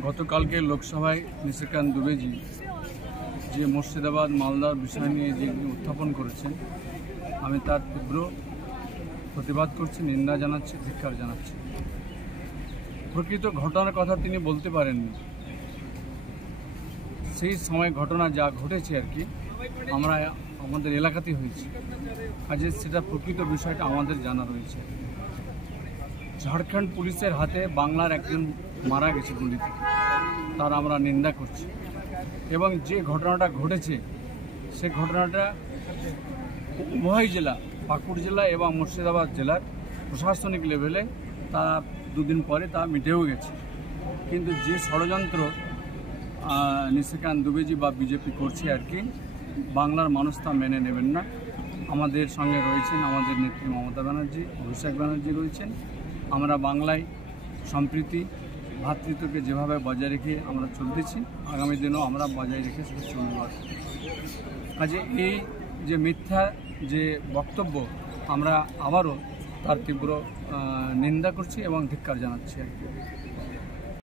গতকালকে লোকসভায় নিশিকান্ত দুবেজি যে মুর্শিদাবাদ মালদার বিষয় নিয়ে যে উত্থাপন করেছেন, আমি তার তীব্র প্রতিবাদ করছি, নিন্দা জানাচ্ছি, ধিক্কার জানাচ্ছি। প্রকৃত ঘটনার কথা তিনি বলতে পারেননি। সেই সময় ঘটনা যা ঘটেছে আর কি আমরা আমাদের এলাকাতেই হয়েছে, কাজে সেটা প্রকৃত বিষয়টা আমাদের জানা রয়েছে। ঝাড়খণ্ড পুলিশের হাতে বাংলার একজন মারা গেছে গুলিতে, তার আমরা নিন্দা করছি। এবং যে ঘটনাটা ঘটেছে সে ঘটনাটা উভয় জেলা, পাকুড় জেলা এবং মুর্শিদাবাদ জেলার প্রশাসনিক লেভেলে তা দুদিন পরে তা মিটেও গেছে। কিন্তু যে ষড়যন্ত্র নিশিকান্ত দুবেজি বা বিজেপি করছে আর কি, বাংলার মানুষ তা মেনে নেবেন না। আমাদের সঙ্গে রয়েছেন আমাদের নেত্রী মমতা ব্যানার্জি, অভিষেক ব্যানার্জি রয়েছেন। আমরা বাংলায় সম্প্রীতি ভ্রাতৃত্বকে যেভাবে বজায় রেখে আমরা চলতেছি, আগামী দিনেও আমরা বজায় রেখে সেটা চলব। কাজে এই যে মিথ্যা যে বক্তব্য, আমরা আবারও তার তীব্র নিন্দা করছি এবং ধিক্কার জানাচ্ছি আর কি।